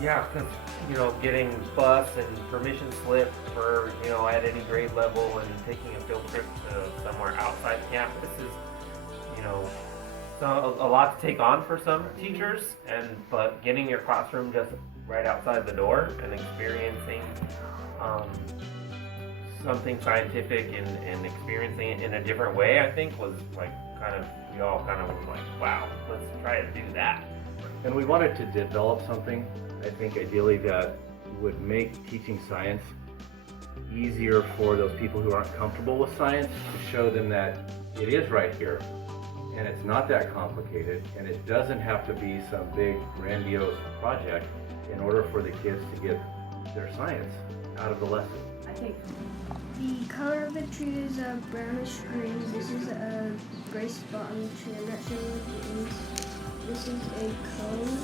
Yeah, because, getting bus and permission slip for, at any grade level and taking a field trip to somewhere outside campus is, you know, a lot to take on for some teachers, but getting your classroom just right outside the door and experiencing um, something scientific and experiencing it in a different way, I think was like we all kind of was like, wow, let's try to do that. And we wanted to develop something, I think ideally, that would make teaching science easier for those people who aren't comfortable with science, to show them that it is right here and it's not that complicated, and it doesn't have to be some big grandiose project in order for the kids to get their science out of the lesson. I think the color of the tree is a brownish green. This is a gray spot on the tree. I'm not sure what it is. This is a cone.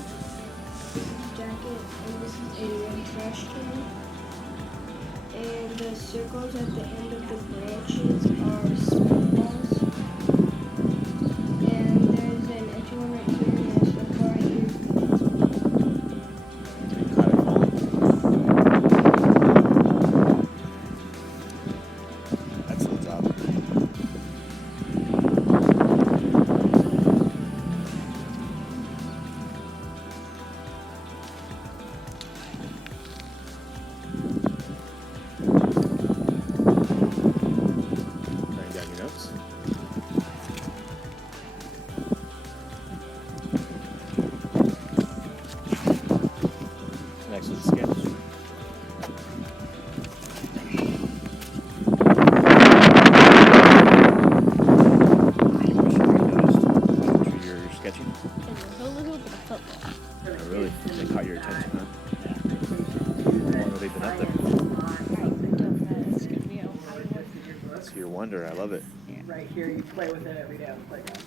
This is a jacket, and this is a red trash can. And the circles at the end of the branches are spitballs. And there's an empty one right here, and there's a car right here. Excellent job. Writing down your notes. Next is the sketch. You're sketching? A little bit of football. Oh, really? They caught your attention, huh? How long have they been up there? That's your wonder. I love it. Right here, you play with it every day on the playground.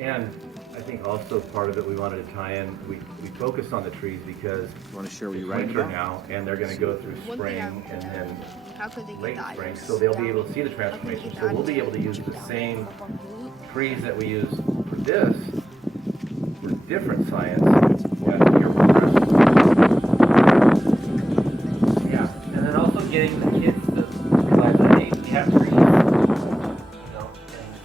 And I think also part of it we wanted to tie in, we focused on the trees because You want to share what it's you're writing winter about? now, and they're going to go through spring and then How could they late get the spring, items? so they'll be able to see the transformation. So we'll be able to use the same trees that we use for this for different science as the year progresses. Yeah, and then also getting the kids to realize that, hey, we have trees, and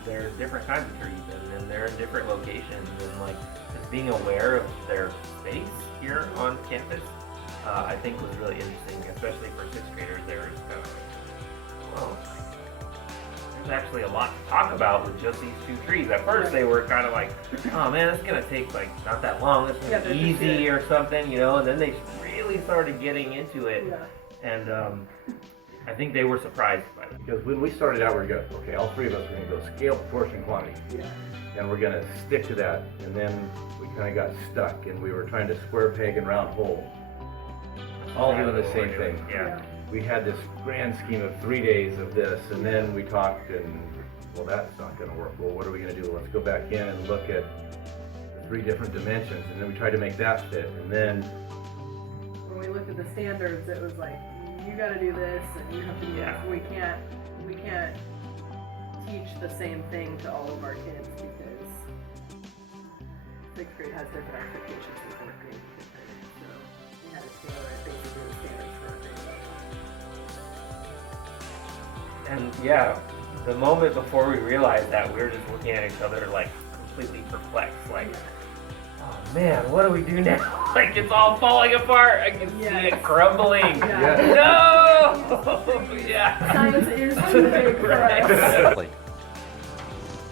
there are different kinds of trees, and they're in different locations, and like just being aware of their space here on campus, I think was really interesting, especially for sixth graders. They were just kind of like, whoa, there's actually a lot to talk about with just these two trees. At first they were kind of like, oh man, it's gonna take like not that long, it's gonna be easy or something, and then they really started getting into it. Yeah. And I think they were surprised by it. Because when we started out, we go, okay, all three of us are going to go scale, proportion, quantity. Yeah. And we're going to stick to that. And then we kind of got stuck, and we were trying to square peg and round hole. All doing the same thing. Yeah. We had this grand scheme of 3 days of this, and then we talked, and well, that's not going to work. Well, what are we going to do? Let's go back in and look at the 3 different dimensions, and then we tried to make that fit. And then When we looked at the standards, it was like, you gotta do this, and you have to do Yeah. this. We can't teach the same thing to all of our kids because sixth grade has different expectations than fourth grade and fifth grade. So we had to tailor it basically the standards for a grade level. And yeah, the moment before we realized that, we were just looking at each other like completely perplexed, like, oh man, what do we do now? Like it's all falling apart. I can see it crumbling. Yeah. No! Yeah. Science is too big for us.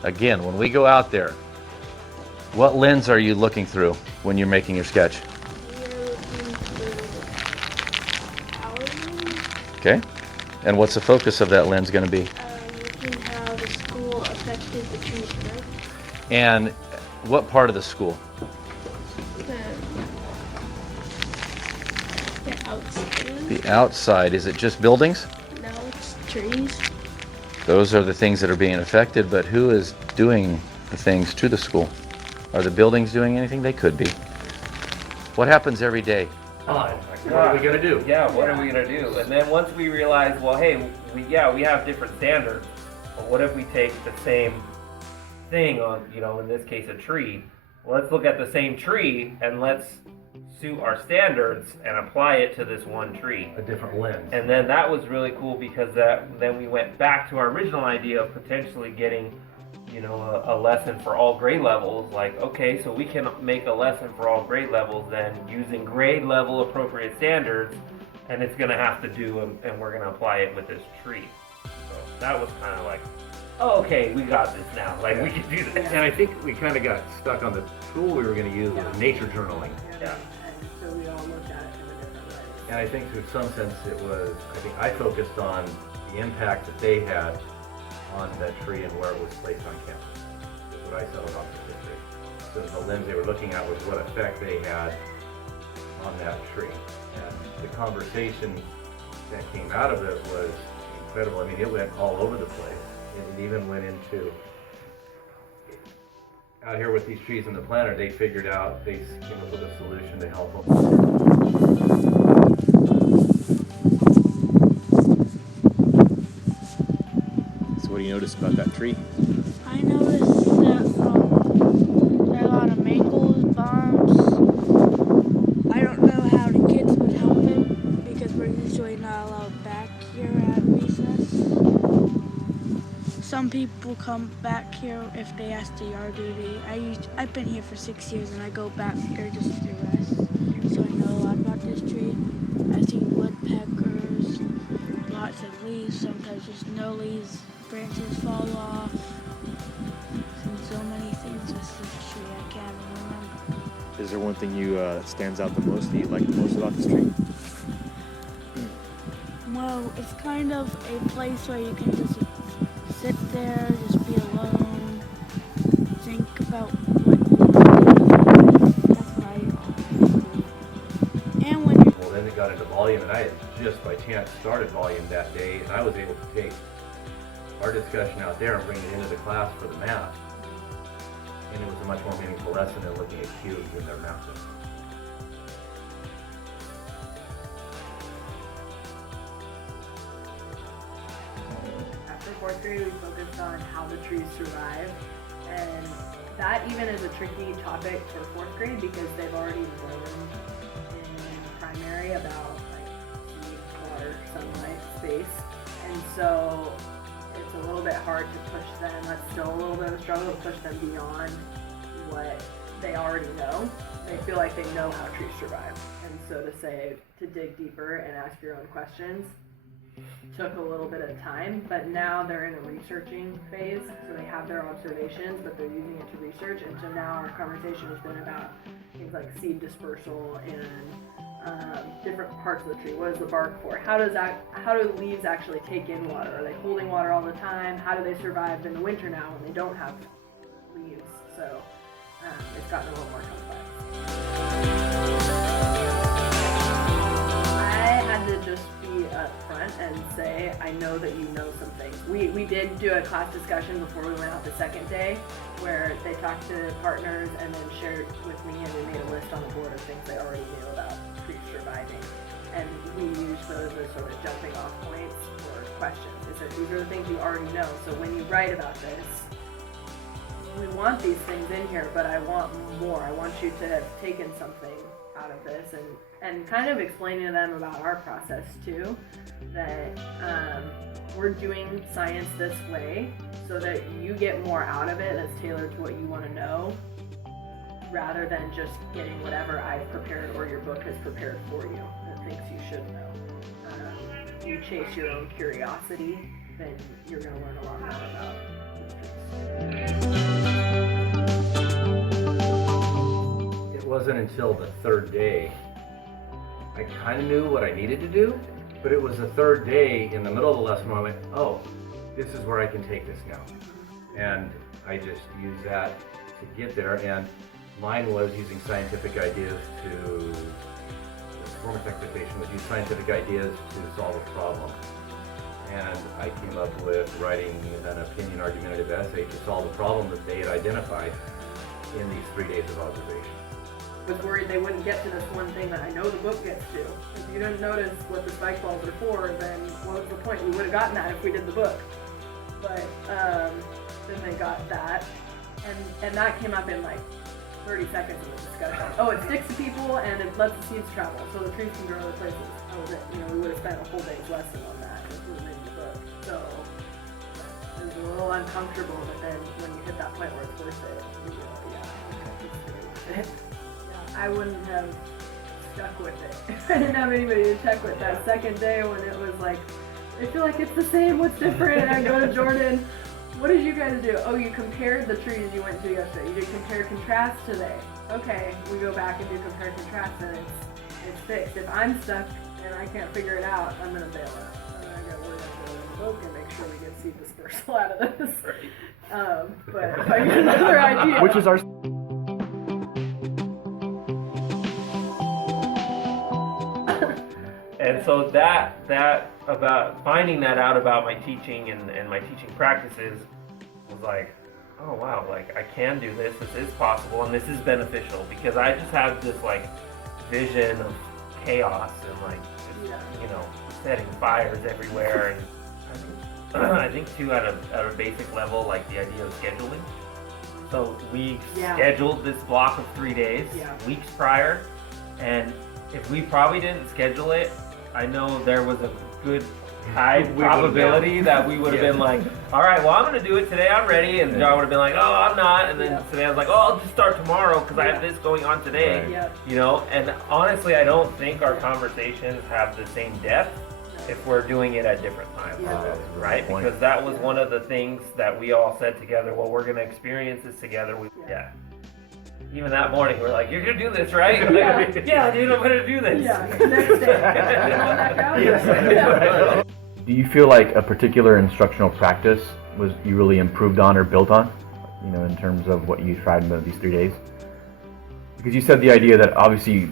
Again, when we go out there, what lens are you looking through when you're making your sketch? Okay. And what's the focus of that lens going to be? Looking how the school affected the tree's growth. And what part of the school? The outside. The outside. Is it just buildings? No, it's trees. Those are the things that are being affected, but who is doing the things to the school? Are the buildings doing anything? They could be. What happens every day? what are we going to do? Yeah, what are we gonna do? And then once we realized, well, hey, we have different standards. But what if we take the same thing on, in this case, a tree? Well, let's look at the same tree and let's suit our standards and apply it to this one tree. A different lens. And then that was really cool because then we went back to our original idea of potentially getting, you know, a lesson for all grade levels. Like, okay, so we can make a lesson for all grade levels then using grade level appropriate standards, and it's gonna have to do, and we're gonna apply it with this tree. So that was kind of like, oh, okay, we got this now. Like, we can do this. And I think we kind of got stuck on the tool we were going to use was nature journaling. Yeah. And so we all looked at it from a different way. And I think through some sense it was, I think I focused on the impact that they had on that tree and where it was placed on campus. That's what I saw about the history. So the lens they were looking at was what effect they had on that tree. And the conversation that came out of it was incredible. I mean, it went all over the place. It even went into, out here with these trees in the planter, they figured out, they came up with a solution to help them. So what do you notice about that tree? I noticed that there are a lot of mangles, bumps. I don't know how the kids would help it because we're usually not allowed back here at recess. Some people come back here if they ask the yard duty. I've been here for 6 years and I go back here just to rest. So I know a lot about this tree. I've seen woodpeckers, lots of leaves, sometimes just no leaves, branches fall off. And so many things with this tree I can't even remember. Is there one thing that stands out the most that you like the most about this tree? Well, it's kind of a place where you can just sit there, just be alone, think about what you want to do. That's what I always do. And when you're... Well, then it got into volume, and I had just by chance started volume that day, and I was able to take our discussion out there and bring it into the class for the math. And it was a much more meaningful lesson than looking at cubes in their math book. After fourth grade, we focused on how the trees survive, and that even is a tricky topic for fourth grade because they've already learned in primary about like heat, water, sunlight, space, and so it's a little bit hard to push them. That's still a little bit of a struggle to push them beyond what they already know. They feel like they know how trees survive, and so to dig deeper and ask your own questions took a little bit of time, but now they're in a researching phase, so they have their observations, but they're using it to research, and so now our conversation has been about things like seed dispersal and different parts of the tree. What is the bark for? How do leaves actually take in water? Are they holding water all the time? How do they survive in the winter now when they don't have leaves? So it's gotten a little more complex. I had to just be up front and say, I know that you know some things. We did do a class discussion before we went out the second day where they talked to partners and then shared with me, and we made a list on the board of things they already knew about trees surviving. And we used those as sort of jumping off points for questions. They said, these are the things you already know, so when you write about this, we want these things in here, but I want more. I want you to have taken something out of this, and kind of explaining to them about our process too, that we're doing science this way so that you get more out of it that's tailored to what you want to know, rather than just getting whatever I've prepared or your book has prepared for you that thinks you should know. You chase your own curiosity, then you're going to learn a lot more about It wasn't until the third day I kind of knew what I needed to do, but it was the third day in the middle of the lesson where I went, oh, this is where I can take this now. And I just used that to get there, and mine was using scientific ideas the performance expectation was use scientific ideas to solve a problem. And I came up with writing an opinion argumentative essay to solve a problem that they had identified in these 3 days of observation. I was worried they wouldn't get to this one thing that I know the book gets to. If you didn't notice what the spike balls are for, then what was the point? We would have gotten that if we did the book. But then they got that, and that came up in like 30 seconds of the discussion. Oh, it sticks to people and it lets the seeds travel, so the trees can grow other places. That was it. You know, we would have spent a whole day's lesson on that if we were reading the book. So it was a little uncomfortable, but then when you hit that point where it's worth it, you go, yeah, it's really worth it. Yeah, I wouldn't have stuck with it. I didn't have anybody to check with that second day when it was like, I feel like it's the same, what's different? And I go to Jordan, what did you guys do? Oh, you compared the trees you went to yesterday. You did compare contrast today. Okay, we go back and do compare contrast and it's fixed. If I'm stuck and I can't figure it out, I'm gonna bail out. We're gonna go in the book and make sure we get seed dispersal out of this. But if I get another idea. Which is our And so that about finding that out about my teaching and my teaching practices was like, oh wow, like I can do this is possible, and this is beneficial, because I just have this like vision of chaos and like just, you know, setting fires everywhere. And I think too at a basic level, like the idea of scheduling. So we scheduled this block of 3 days, weeks prior, and if we probably didn't schedule it, I know there was a good high probability that we would have been like, all right, well, I'm going to do it today, I'm ready. And John would have been like, oh, I'm not. And then today I was like, oh, I'll just start tomorrow because I have this going on today. You know, and honestly, I don't think our conversations have the same depth if we're doing it at different times, right? Because that was one of the things that we all said together, well, we're going to experience this together. Even that morning, we're like, you're going to do this, right? Yeah, dude, I'm going to do this. Yeah, next day. You want that couch? Do you feel like a particular instructional practice was you really improved on or built on, you know, in terms of what you tried in these 3 days? Because you said the idea that obviously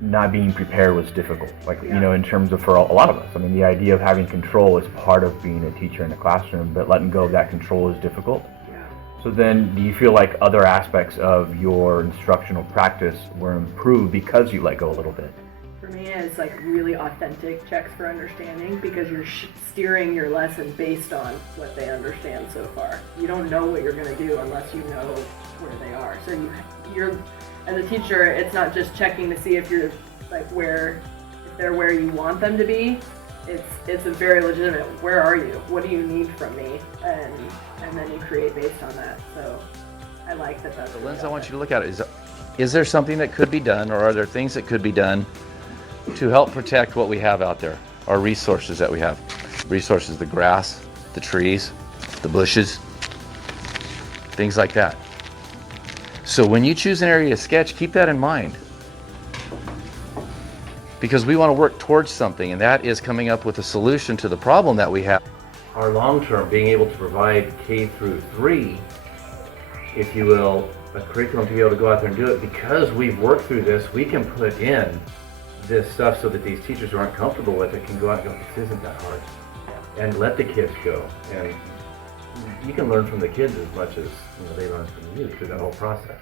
not being prepared was difficult, like, you know, in terms of for a lot of us. I mean, the idea of having control is part of being a teacher in a classroom, but letting go of that control is difficult. So then, do you feel like other aspects of your instructional practice were improved because you let go a little bit? For me, it's like really authentic checks for understanding, because you're steering your lesson based on what they understand so far. You don't know what you're going to do unless you know where they are. So you're, as a teacher, it's not just checking to see if you're like if they're where you want them to be. It's a very legitimate, where are you? What do you need from me? And then you create based on that. So I like that. That's the lens I want you to look at it is there something that could be done, or are there things that could be done to help protect what we have out there, our resources that we have? Resources, the grass, the trees, the bushes, things like that. So when you choose an area to sketch, keep that in mind. Because we want to work towards something, and that is coming up with a solution to the problem that we have. Our long term, being able to provide K through 3, if you will, a curriculum to be able to go out there and do it, because we've worked through this, we can put in this stuff so that these teachers who aren't comfortable with it can go out and go, this isn't that hard. And let the kids go. And you can learn from the kids as much as they learn from you through that whole process.